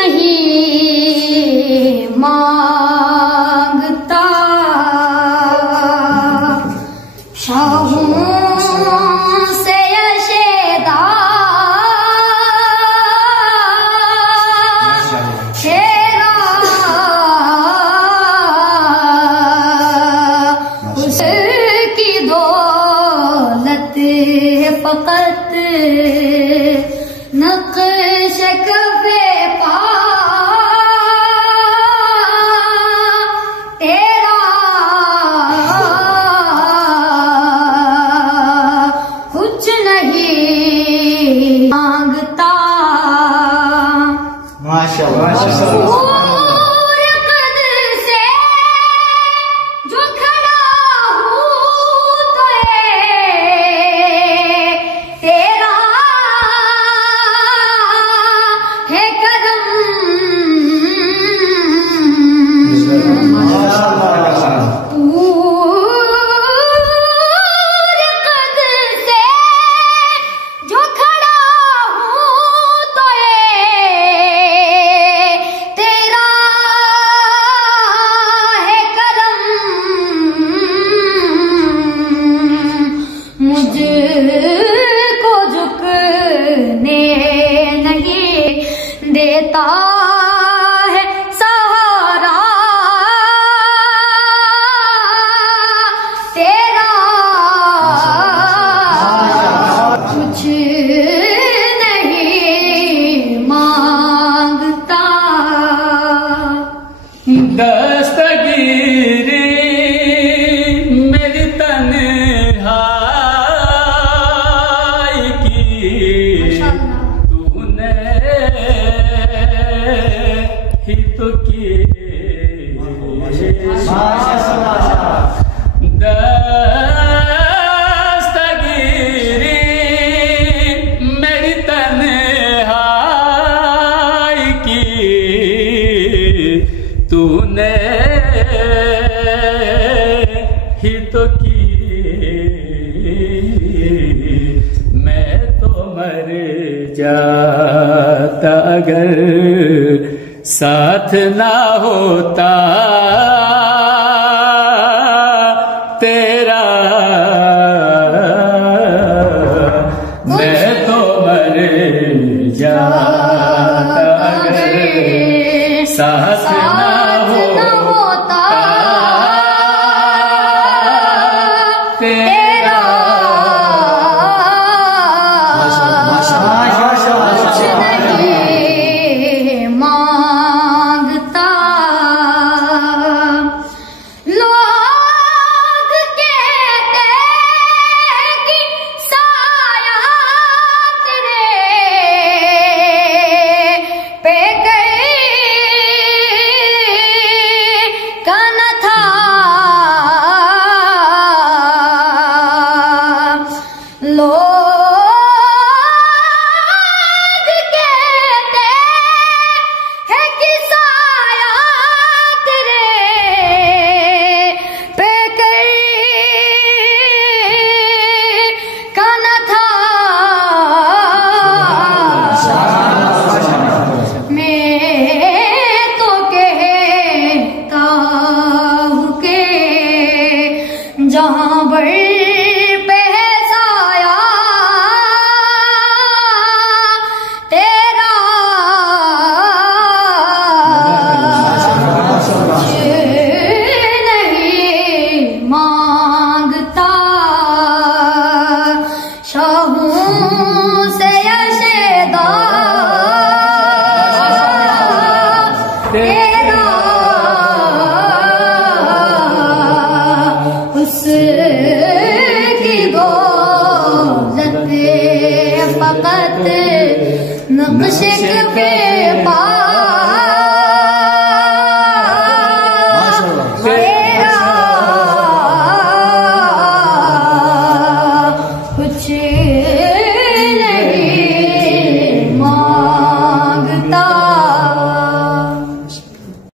नहीं मांगता शाहों से यशेदा तेरा उसकी दौलत फकत नक्श कफे पा तेरा कुछ नहीं मांगता। माशाअल्लाह मुझको झुकने नहीं देता है सहारा तेरा कुछ नहीं मांगता। दस्तगीरी मेरी तन्हाई की तूने ही तो की। दस्तगीरी मेरी तन्हाई की तूने ही तो की। मैं तो मर जाता अगर साथ ना होता तेरा। मैं तो मर जाता अगर साथ ना होता तेरा। कुछ नहीं मांगता। लोग कहते कि साया तेरे पे जहाँ बड़ पे साया तेरा नहीं मांगता। शाहों से यशेदा तेरा उसकी दौलत फकत नक्श पे पा